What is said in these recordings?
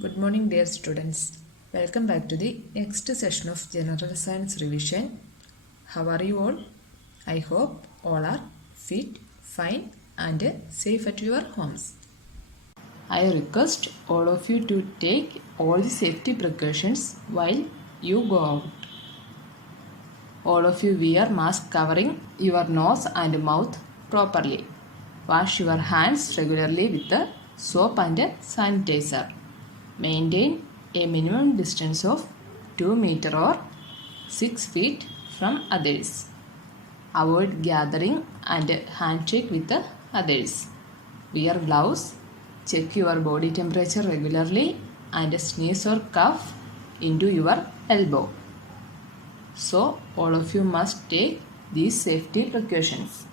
Good morning, dear students. Welcome back to the next session of General Science Revision. How are you all? I hope all are fit, fine, and safe at your homes. I request all of you to take all the safety precautions while you go out. All of you wear mask covering your nose and mouth properly. Wash your hands regularly with the soap and sanitizer. Maintain a minimum distance of 2 meters or 6 feet from others. Avoid gathering and handshake with the others. Wear gloves. Check your body temperature regularly and sneeze or cough into your elbow. So, all of you must take these safety precautions.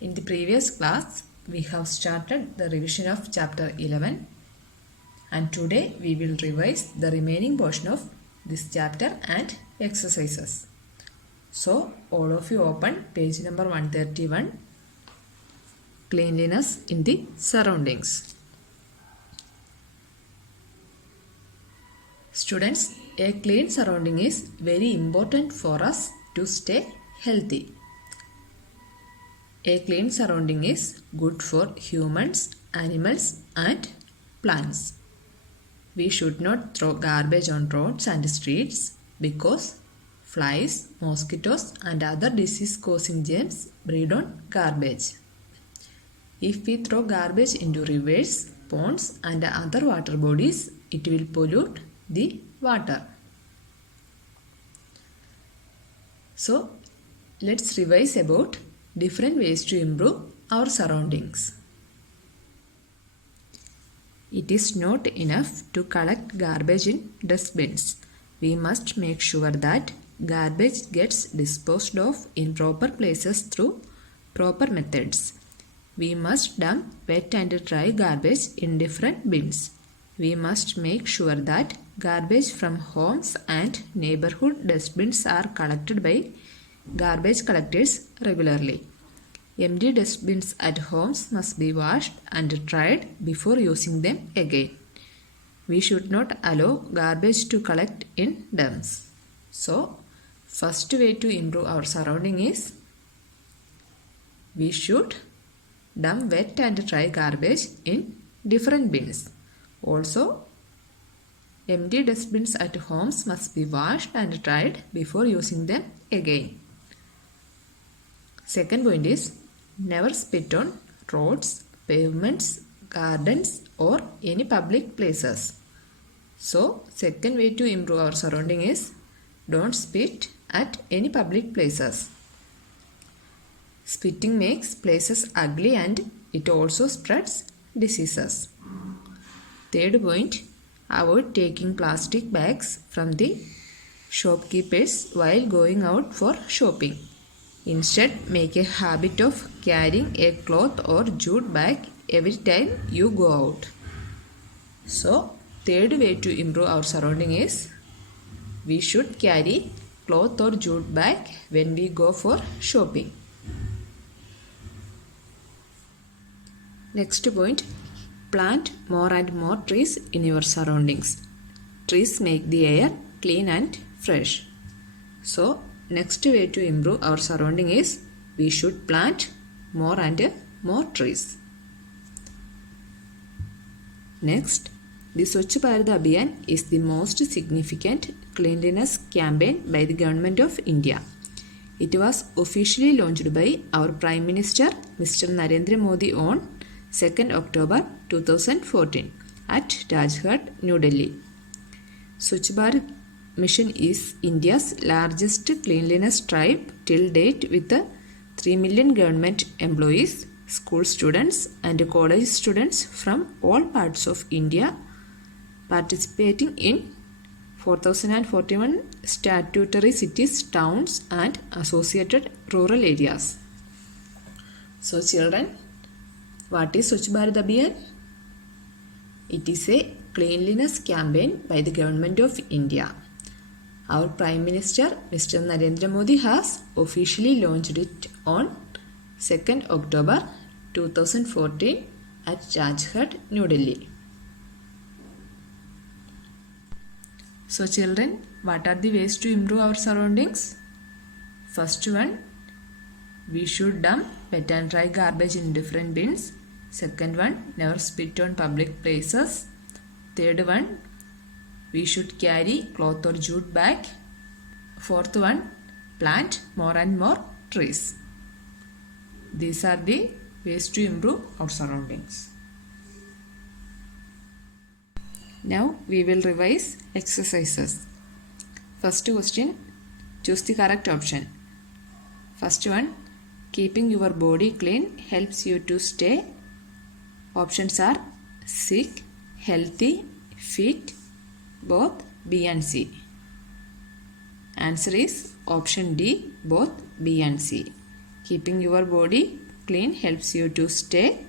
In the previous class, we have started the revision of chapter 11 and today we will revise the remaining portion of this chapter and exercises. So, all of you open page number 131, Cleanliness in the Surroundings. Students, a clean surrounding is very important for us to stay healthy. A clean surrounding is good for humans, animals, and plants. We should not throw garbage on roads and streets because flies, mosquitoes, and other disease-causing germs breed on garbage. If we throw garbage into rivers, ponds, and other water bodies, it will pollute the water. So, let's revise about different ways to improve our surroundings. It is not enough to collect garbage in dustbins. We must make sure that garbage gets disposed of in proper places through proper methods. We must dump wet and dry garbage in different bins. We must make sure that garbage from homes and neighborhood dustbins are collected by garbage collectors regularly. Empty dustbins at homes must be washed and dried before using them again. We should not allow garbage to collect in dumps. So, first way to improve our surrounding is we should dump wet and dry garbage in different bins. Also, empty dustbins at homes must be washed and dried before using them again. Second point is never spit on roads, pavements, gardens or any public places. So, second way to improve our surrounding is don't spit at any public places. Spitting makes places ugly and it also spreads diseases. Third point, avoid taking plastic bags from the shopkeepers while going out for shopping. Instead, make a habit of carrying a cloth or jute bag every time you go out. So, third way to improve our surrounding is we should carry cloth or jute bag when we go for shopping. Next point, plant more and more trees in your surroundings. Trees make the air clean and fresh. So, next way to improve our surrounding is we should plant more and more trees. Next, the Swachh Bharat Abhiyan is the most significant cleanliness campaign by the Government of India. It was officially launched by our Prime Minister Mr. Narendra Modi on 2nd October 2014 at Rajghat, New Delhi. Swachh Bharat Mission is India's largest cleanliness drive till date with 3 million government employees, school students and college students from all parts of India participating in 4,041 statutory cities, towns and associated rural areas. So children, what is Swachh Bharat Abhiyan? It is a cleanliness campaign by the Government of India. Our Prime Minister Mr. Narendra Modi has officially launched it on 2nd October 2014 at Rajghat, New Delhi. So children, what are the ways to improve our surroundings? First one, we should dump wet and dry garbage in different bins. Second one, never spit on public places. Third one, we should carry cloth or jute bag. Fourth one, plant more and more trees. These are the ways to improve our surroundings. Now we will revise exercises. First question, choose the correct option. First one, keeping your body clean helps you to stay. Options are sick, healthy, fit, both B and C. Answer is option D, both B and C. Keeping your body clean helps you to stay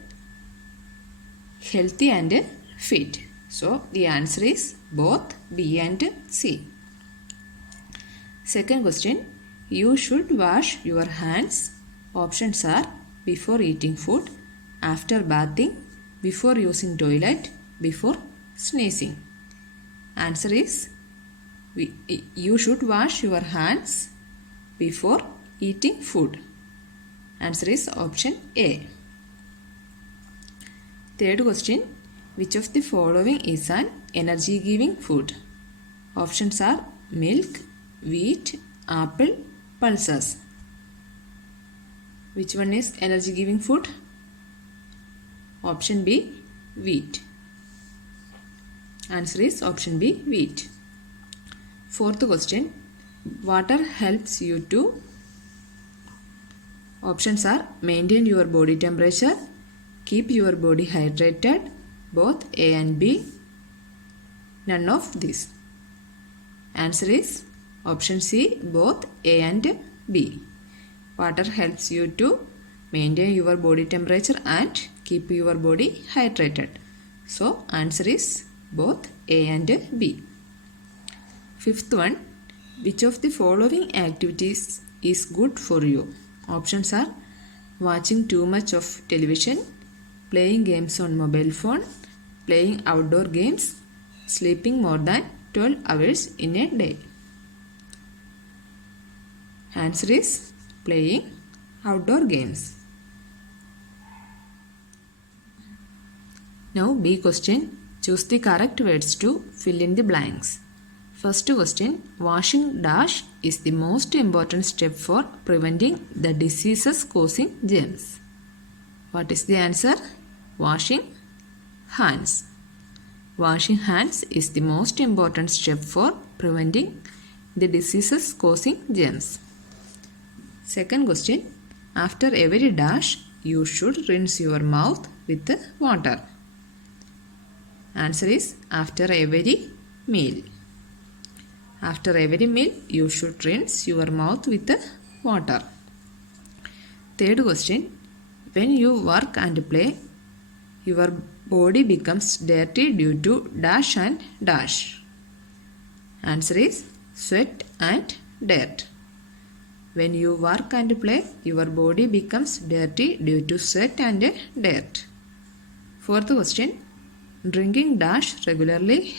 healthy and fit. So the answer is both B and C. Second question, you should wash your hands. Options are before eating food, after bathing, before using toilet, before sneezing. Answer is you should wash your hands before eating food. Answer is option A. Third question, which of the following is an energy giving food? Options are milk, wheat, apple, pulses. Which one is energy giving food? Option B, wheat. Answer is option B, wheat. Fourth question, water helps you to. Options are maintain your body temperature, keep your body hydrated, both A and B, none of this. Answer is option C, both A and B. Water helps you to maintain your body temperature and keep your body hydrated. So answer is both A and B. Fifth one, which of the following activities is good for you? Options are watching too much of television, playing games on mobile phone, playing outdoor games, sleeping more than 12 hours in a day. Answer is playing outdoor games. Now B question, choose the correct words to fill in the blanks. First question, washing dash is the most important step for preventing the diseases causing germs. What is the answer? Washing hands. Washing hands is the most important step for preventing the diseases causing germs. Second question, after every dash, you should rinse your mouth with water. Answer is after every meal. After every meal, you should rinse your mouth with water. Third question, when you work and play, your body becomes dirty due to dash and dash. Answer is sweat and dirt. When you work and play, your body becomes dirty due to sweat and dirt. Fourth question, drinking dash regularly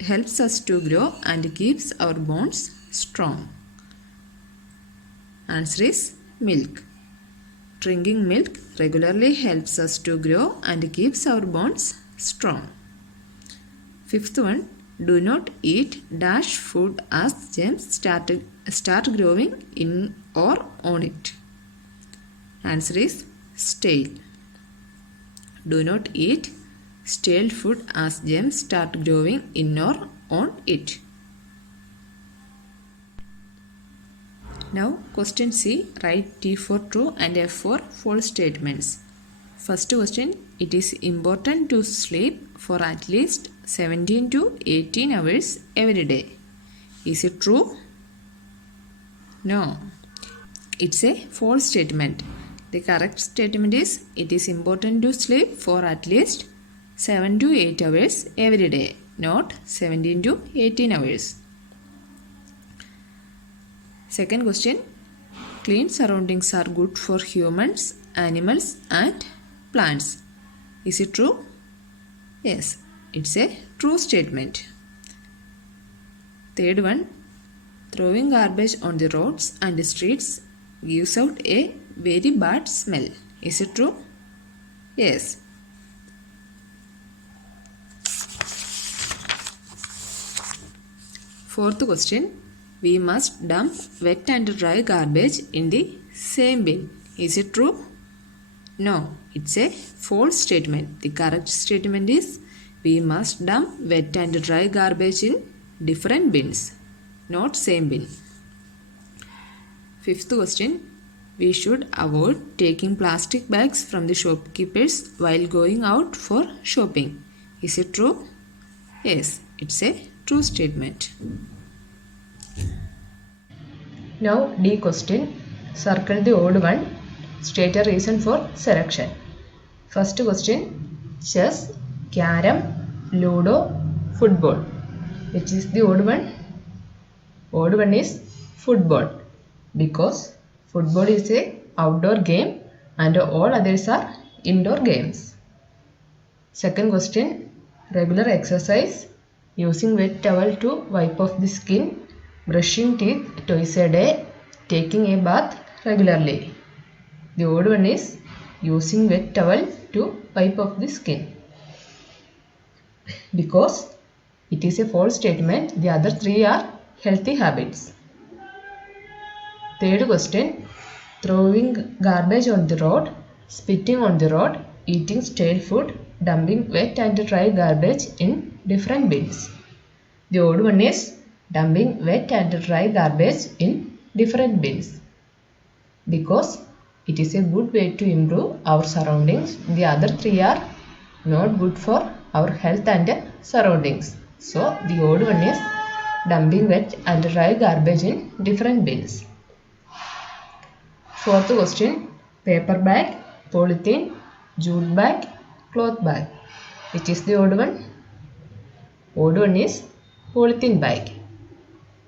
helps us to grow and keeps our bones strong. Answer is milk. Drinking milk regularly helps us to grow and keeps our bones strong. Fifth one, do not eat dash food as germs start growing in or on it. Answer is stale. Do not eat stale food as germs start growing in or on it. Now question C, write T for true and F for false statements. First question, it is important to sleep for at least 17 to 18 hours every day. Is it true? No. It's a false statement. The correct statement is it is important to sleep for at least 7 to 8 hours every day, not 17 to 18 hours. Second question, clean surroundings are good for humans, animals and plants. Is it true? Yes, it's a true statement. Third one, throwing garbage on the roads and the streets gives out a very bad smell. Is it true? Yes. Fourth question, we must dump wet and dry garbage in the same bin. Is it true? No, it's a false statement. The correct statement is we must dump wet and dry garbage in different bins, not same bin. Fifth question, we should avoid taking plastic bags from the shopkeepers while going out for shopping. Is it true? Yes, it's a true statement. Now D question. Circle the odd one. State a reason for selection. First question, chess, carom, ludo, football. Which is the odd one? Odd one is football, because football is a outdoor game and all others are indoor games. Second question, regular exercise, using wet towel to wipe off the skin, brushing teeth twice a day, taking a bath regularly. The odd one is using wet towel to wipe off the skin, because it is a false statement. The other three are healthy habits. Third question, throwing garbage on the road, spitting on the road, eating stale food, dumping wet and dry garbage in different bins. The odd one is dumping wet and dry garbage in different bins, because it is a good way to improve our surroundings. The other three are not good for our health and surroundings. So the odd one is dumping wet and dry garbage in different bins. Fourth question, paper bag, polythene, jute bag, cloth bag. Which is the odd one? Odd one is polythene bag,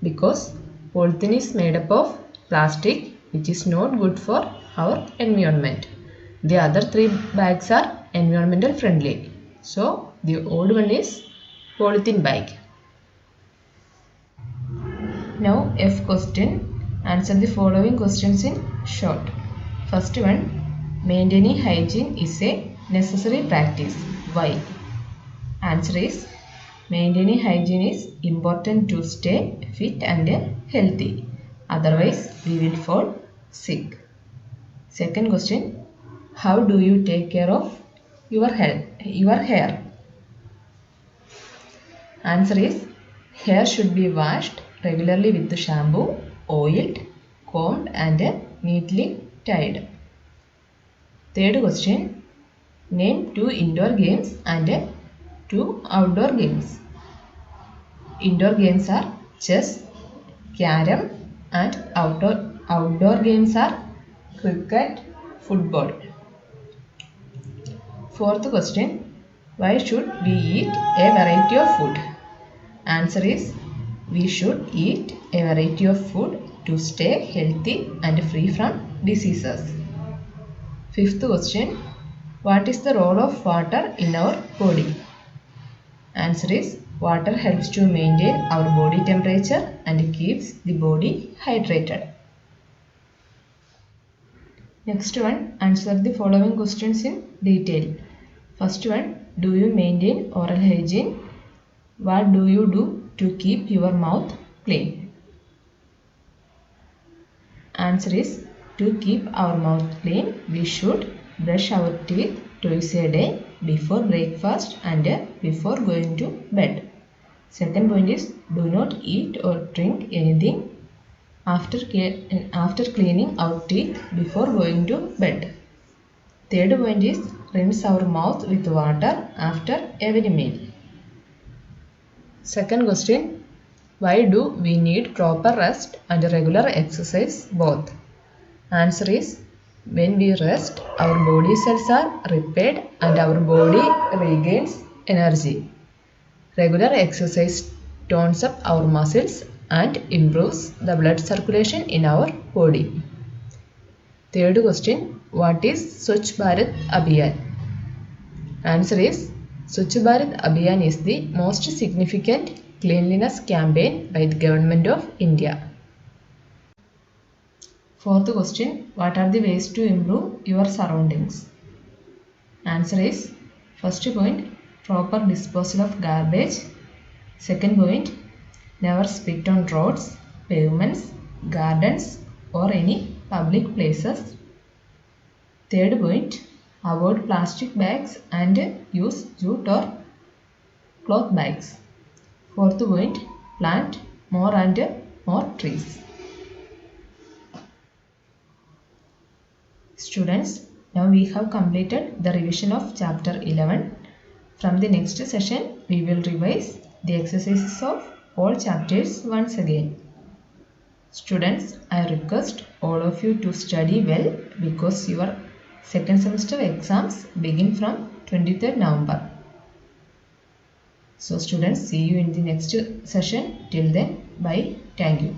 because polythene is made up of plastic, which is not good for our environment. The other three bags are environmental friendly. So the odd one is polythene bag. Now F question. Answer the following questions in short. First one, maintaining hygiene is a necessary practice. Why? Answer is, maintaining hygiene is important to stay fit and healthy. Otherwise, we will fall sick. Second question, how do you take care of your hair? Answer is, hair should be washed regularly with shampoo, oiled, combed and neatly tied. Third question, name 2 indoor games and 2 outdoor games. Indoor games are chess, carom, and outdoor games are cricket, football. Fourth question, why should we eat a variety of food? Answer is, we should eat a variety of food to stay healthy and free from diseases. Fifth question, what is the role of water in our body? Answer is, water helps to maintain our body temperature and keeps the body hydrated. Next one, answer the following questions in detail. First one, do you maintain oral hygiene? What do you do to keep your mouth clean? Answer is, to keep our mouth clean, we should brush our teeth twice a day, before breakfast and before going to bed. Second point is, do not eat or drink anything after cleaning our teeth before going to bed. Third point is, rinse our mouth with water after every meal. Second question, why do we need proper rest and regular exercise both? Answer is, when we rest, our body cells are repaired and our body regains energy. Regular exercise tones up our muscles and improves the blood circulation in our body. Third question, what is Swachh Bharat Abhiyan? Answer is Swachh Bharat Abhiyan is the most significant cleanliness campaign by the Government of India. Fourth question, what are the ways to improve your surroundings? Answer is, first point, proper disposal of garbage. Second point, never spit on roads, pavements, gardens or any public places. Third point, avoid plastic bags and use jute or cloth bags. Fourth point, plant more and more trees. Students, now we have completed the revision of chapter 11. From the next session, we will revise the exercises of all chapters once again. Students, I request all of you to study well because your second semester exams begin from 23rd November. So students, see you in the next session. Till then, bye. Thank you.